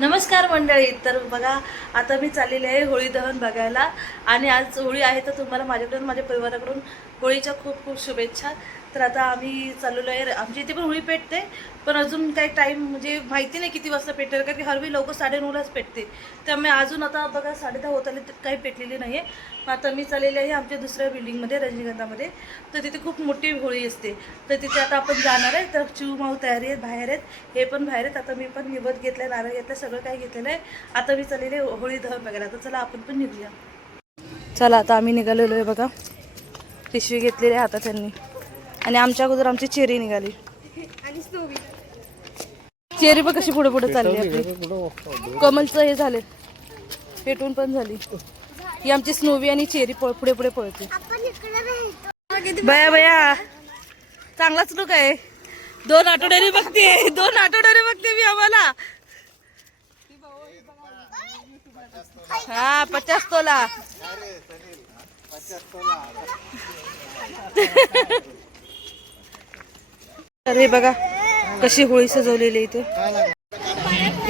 नमस्कार मंडळी. तर बघा, आता मी चाललेली आहे होळी दहन बघायला. आणि आज होळी आहे तर तुम्हाला माझ्याकडून माझ्या परिवाराकडून होळीच्या खूप खूप शुभेच्छा. तर आता आम्ही चाललेलो आहे. आमच्या इथे पण होळी पेटते, पण अजून काही टाईम म्हणजे माहिती नाही किती वाजता पेटेल, कारण की हरवी लवकर 9:30लाच पेटते. त्यामुळे अजून आता बघा 10:30 होत आले तर काही पेटलेली नाही आहे. आता मी चाललेली आहे आमच्या दुसऱ्या बिल्डिंगमध्ये, रजनीगंधामध्ये. तर तिथे खूप मोठी होळी असते. तर तिथे आता आपण जाणार आहे. तर चिऊ माऊ तयारी आहेत, बाहेर आहेत, हे पण बाहेर आहेत. आता मी पण निवद घेतलं, नारळ घेतलं, सगळं काही घेतलेलं आहे. आता मी चाललेले होळी दहन बघायला. तर चला आपण पण निघूया. चला आता आम्ही निघालेलो आहे बघा. पिशवी घेतलेली आहे हातात त्यांनी. आणि आमच्या अगोदर आमची चेरी निघाली. चेरी पण कशी पुढे पुढे चालली आपली. कमलचं हे झाले, पेटून पण झाली. ही आमची स्नोवी आणि चेरी पुढे पुढे पळते. बया बया, चांगलाच लुक आहे. 2 आठवड्याने बघते, 2 आठवड्याने बघते मी आम्हाला. हा 50 तोला. अरे बघा कशी होळी सजवलेली इथे.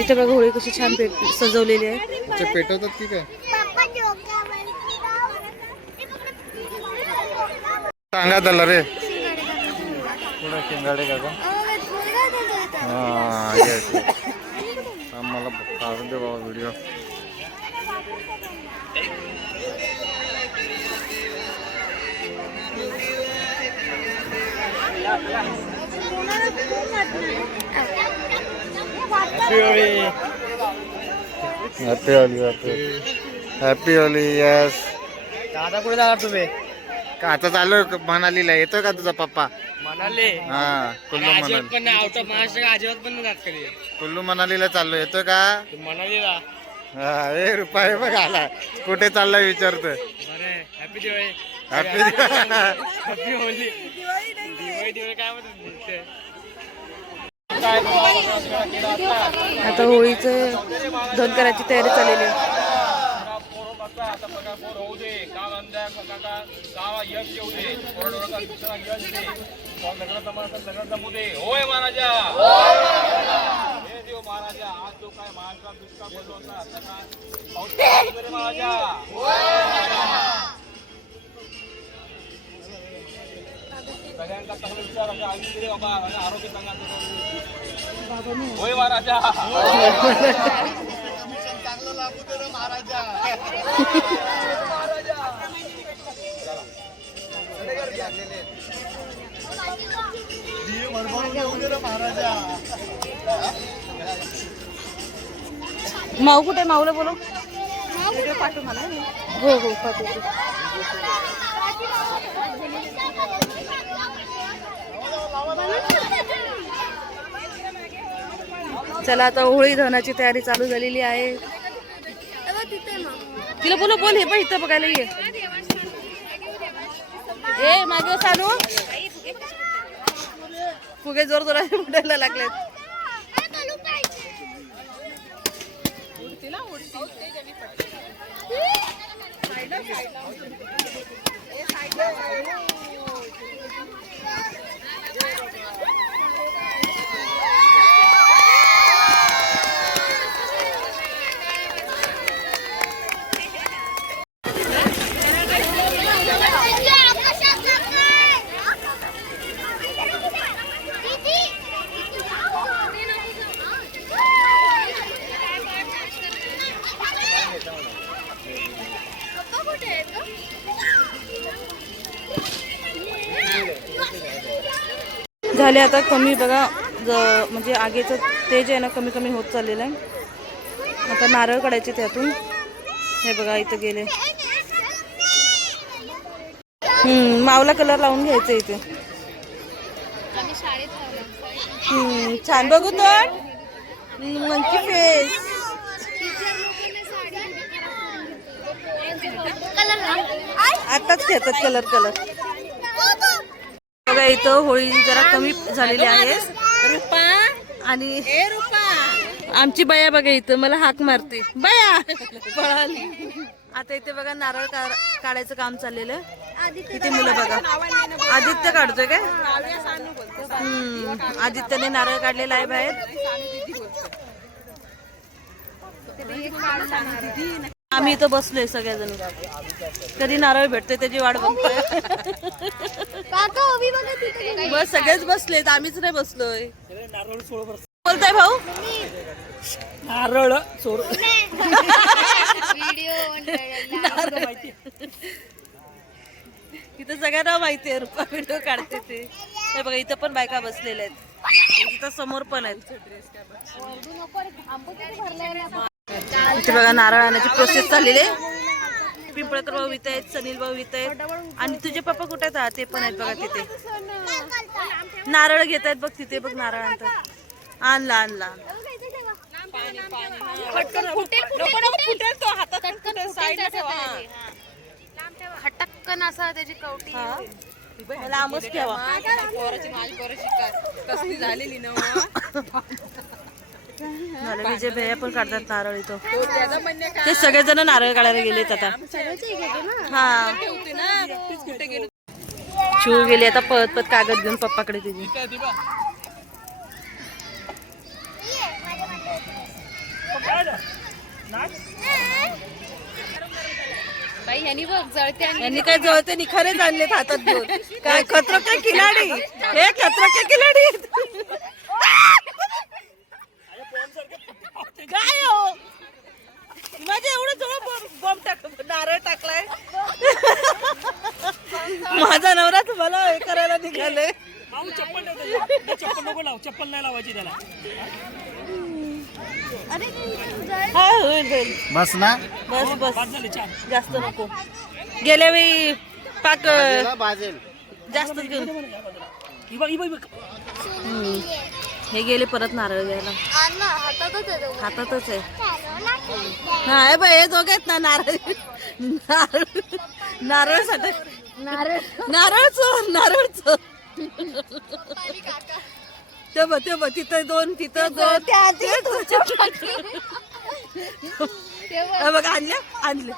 इथे बघा होळी कशी छान सजवलेली आहे. पेटवतात की काय सांगा त्याला रे. थोडा शिंगाडे का हा येस. आम्हाला काढून दे बाबा video. Happy Holy, happy Holy. Yes. आता कुठे जाणार तुम्ही? आता चालू मनालीला. येतोय का तुझा पप्पा? मनाली? हा कुल्लू मनाली. आउट ऑफ महाराष्ट्र अजिबात पण नाही जात कधी. कुल्लू मनालीला चाललो. येतोय का? मनालीला हा ए रुपये बघ आला. कुठे चाललाय विचारतोय. Happy Diwali. Happy happy Holy. Diwali Diwali काय म्हणतात. आता होळीचं दहन करायची तयारी चाललेली आहे. होय महाराजा. हे देव महाराजा, आज जो काय महाराष्ट्रात दुष्काळ पडलो होता त्याचा महाराजा. सगळ्यांचा चांगला विचार बाबा, आरोग्य सांगा. होय महाराजा. चांगलं लागू दे रे महाराजा. माऊ कुठे? माऊला बोलव. पाठव मला. हो हो पाठवतो. चला आता होळी दहनाची तयारी चालू झालेली आहे. तिला बोल बोल. हे पण इथं बघायला ये. ए मागे चालू. फुगे जोर जोराने उडायला लागलेत. झाले आता कमी बघा. म्हणजे आगीचं तेज आहे ना कमी कमी होत चाललेलं आहे. आता नारळ काढायचे त्यातून. हे बघा इथं गेले. मावला कलर लावून घ्यायचं इथे. छान बघू तर मंकी फेस. आताच खेळतात कलर कलर. बघा इथं होळी जरा कमी झालेली आहे. आणि आमची बया बघा इथं मला हाक मारते. बया पळाली. आता इथे बघा नारळ काढायचं काम चाललेलं. इथे मुलं बघा. आदित्य काढतोय काय? आदित्यने नारळ काढलेला आहे बाहेर. आम्ही इथं बसलोय सगळेजण, कधी नारळ भेटतोय त्याची वाट बघतोय. बस सगळेच बसलेत, आम्हीच नाही बसलोय. बोलताय भाऊ? नारळ चोर इथं सगळ्यांना माहितीये रुपा व्हिडिओ काढते ते. हे बघा इथं पण बायका बसलेल्या आहेत, इथं समोर पण आहेत. इथे बघा नारळ आणायची प्रोसेस चाललेली आहे. पिंपळकर भाऊ इथे आहेत, सनील भाऊ इथे आहेत, आणि तुझे पप्पा कुठे आहेत? ते पण आहेत बघा तिथे. नारळ घेत आहेत बघ तिथे, बघ नारळ आणतात. आणला आणला खटक्कन असा त्याची कवटी लांबच ठेवा. विजय भैया पण काढतात नारळ इथं. ते सगळेजण नारळ काढायला गेलेत आता. हा शिव गेली आता पळत पळत कागद घेऊन पप्पाकडे तिथे. बाई ह्यानी बघ जळते आणि यांनी काय जवळते निखारेच आणलेत हातात घेऊन. काय खतरो के खिलाडी, हे खतरो के खिलाडी. काय हो माझे एवढं जवळ बॉम्ब टाक, नारळ टाकलाय. माझा नवरा तुम्हाला हे करायला निघाले. चप्पल नको लाव, चप्पल नाही लावायची त्याला. हा होईल होईल. बस ना. बस बस झाले छान. जास्त नको. गेल्या वेळी पाक बाजेल. जास्तच घेऊन ही बघ, ही बघ, ही बघ. हे गेले परत नारळ घ्यायला. हातातच आहे. नाही बाई हे दोघे आहेत ना नारळ. नारळ साठी नारळ चोर, नारळ चोर. ते बघ तिथं दोन, तिथं दोन. हे बघ आणले.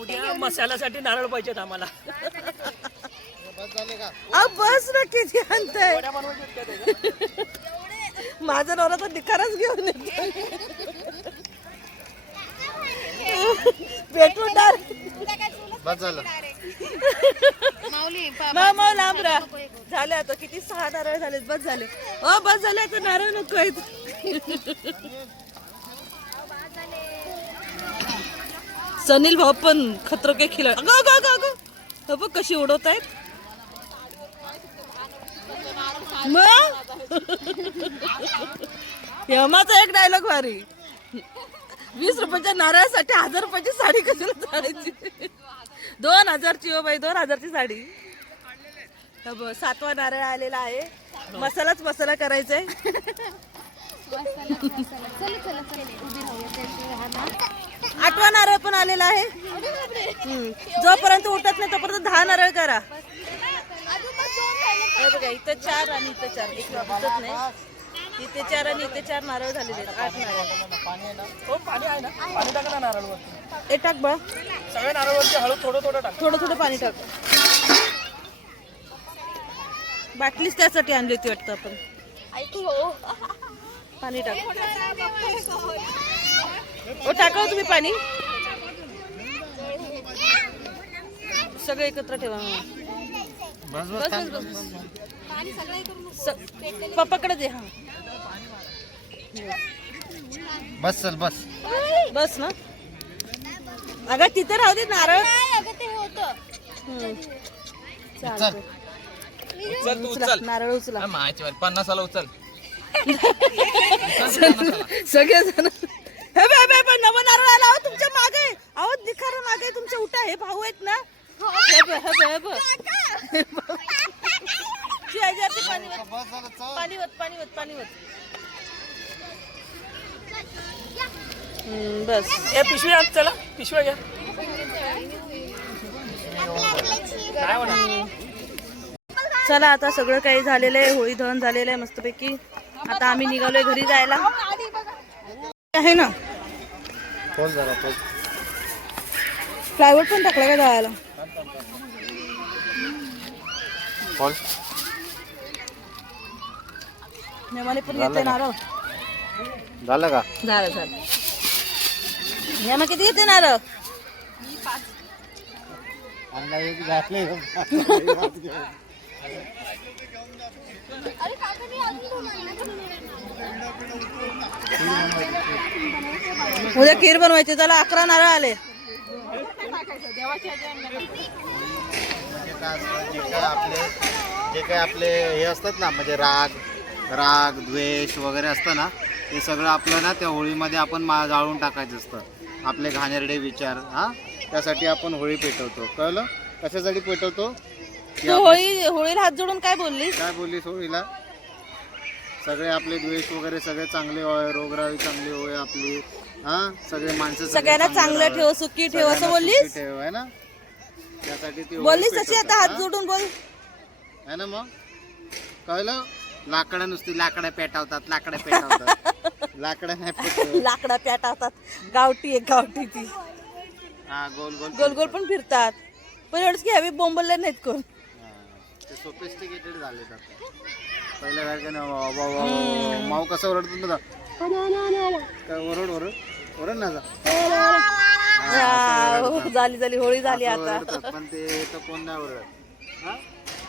उद्या मसाल्यासाठी नारळ पाहिजेत आम्हाला. बस ना किती आणताय. माझा नवरा तर निखारच घेऊन भेटून बस झालं. लांब राहा. झाले आता किती 6 नारळ झाले. बस झाले. बस झाले आता नारळ नको आहेत. सनील भाऊ पण खतरो के खिलाडी. अगं बघ कशी उडवत आहेत. यमाचा एक डायलॉग भारी. 20 रुपयाच्या नारळासाठी 1000 रुपयाची साडी कशाला चालायची. 2000ची हो बाई, 2000ची साडी. 7वा नारळ आलेला आहे. मसाला करायचा आहे. 8वा नारळ पण आलेला आहे. जोपर्यंत उठत नाही तोपर्यंत 10 नारळ करा. हे बघा इथं 4 आणि इथं 4. एक उठत नाही. इथे 4 आणि इथे 4 नारळ झालेले आहेत. 8 नारळ. पाणी आहे ना, पाणी टाका ना नारळवर. हे टाक बा. सगळ्या नारळवरती हळू थोडं टाक. थोडं पाणी टाक. बाटलीच त्यासाठी आणली होती वाटतं आपण. पाणी टाक. टाका तुम्ही पाणी. सगळं एकत्र ठेवा. बस पप्पाकडे दे. हा बस चल बस. बस ना. अगं तिथे राहू दे नारळ. चल. उचल तू उचल. नारळ उचला. मायाची 50 उचल. सगळेजण हे बाय नवं नारळ आला हो तुमच्या मागे. अहो निखार मागे तुमच्या उठा. हे भाऊ आहेत ना. पाणी बस. ए पिशवी आण, चला पिशव्या घ्या. काय म्हणा. चला आता सगळं काही झालेलं आहे. होळी दहन झालेलं आहे मस्तपैकी. आता आम्ही निघालोय घरी जायला. आहे ना पोल झाला पोल. फ्लायवर पण टाकला का जायला. पोल मेमाने पण घेतले नारळ. झालं का? झालं. या मग किती घेते नारळ? उद्या खीर बनवायची, त्याला 11 नारळ आले. जे काय आपले हे असतात ना, म्हणजे राग द्वेष वगैरे असतं ना, ते सगळं आपलं ना त्या होळीमध्ये आपण जाळून टाकायचं असतं. आपले घाणेरडे विचार, हा, त्यासाठी आपण होळी पेटवतो. कळलं? कशासाठी पेटवतो? तू होळीला हात जोडून काय बोललीस? काय बोललीस होळीला? सगळे आपले द्वेष वगैरे सगळे चांगले होय, रोगराई चांगली होय आपली, हा, सगळे माणसं सगळ्यांना चांगलं ठेव, सुखी ठेव असं बोललीस? ठेव आहे ना, त्यासाठी ती होळी बोललीस तशी पेटवतात, आता हात हा? जोडून बोल. है ना मग? कळलं? लाकडं नुसती लाकडं पेटवतात लाकडं नाही पेटवत. लाकडा पेटावतात. गावठी आहे, गावठी ती हा, गोल गोल गोल गोल पण फिरतात. पण एवढंच की हवी बोंबलले नाहीत कोण. हा, ते सोफिस्टिकेटेड झाले आता. पहिल्यासारखं माऊ कसं ओरडतो ना, काय ओरड ना जा. हा, झाली होळी झाली आता. ओरडतात, पण ते तर कोण नाही ओरडत. हा?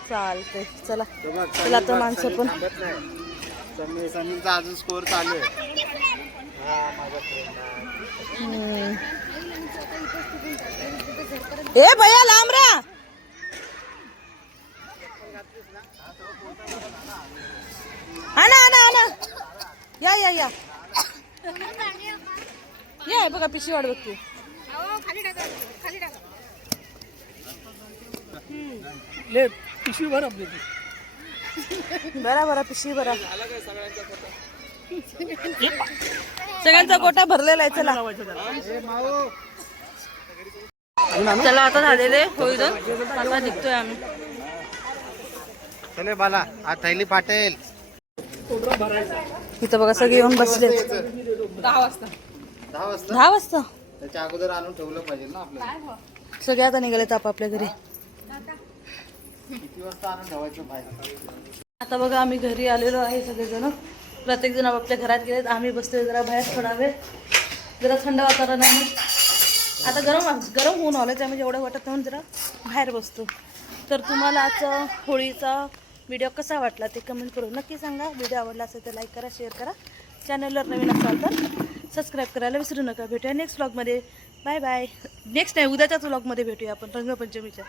चालते चला. तो बघ, चला तर माणसं पण थांबत नाही. समीरचा अजून स्कोअर चालू आहे. हा, माझा friend आहे. ए भैया लांब रा. आणा या या हे बघा पिशवी वाढ बघते. पिशवी भर आपली बरा पिशवी बरा. सगळ्यांचा गोटा भरलेला आहे. चला आता झालेले होळी जाऊन आता निघतोय आम्ही. चले बाला, आज थैली फाटेल. इथं बघा सगळे येऊन बसले. 10 वाजता 10 वाजता त्याच्या अगोदर आणून ठेवलं पाहिजे ना आपल्याला. सगळे आता निघालेत आपापल्या घरी. किती वाजता आणून ठेवायचं बाहेर? आता बघा आम्ही घरी आलेलो आहे. सगळेजण प्रत्येक जण आपापल्या घरात गेलेत. आम्ही बसतोय जरा बाहेर थोडा वेळ. जरा थंड वातावरण आहे. आता गरम होऊन आलं, त्यामुळे एवढं वाटत नाही, जरा बाहेर बसतो. तर तुम्हाला आजचा होळीचा व्हिडिओ कसा वाटला ते कमेंट करून नक्की सांगा. व्हिडिओ आवडला असेल तर लाईक करा, शेअर करा. चॅनलवर नवीन असाल तर सबस्क्राईब करायला विसरू नका. भेटूया नेक्स्ट व्लॉगमध्ये. Bye bye. नेक्स्ट नाही, उद्याच्याच व्लॉगमध्ये भेटूया आपण रंगपंचमीच्या.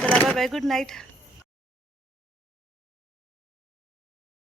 चला बाय बाय, गुड नाईट.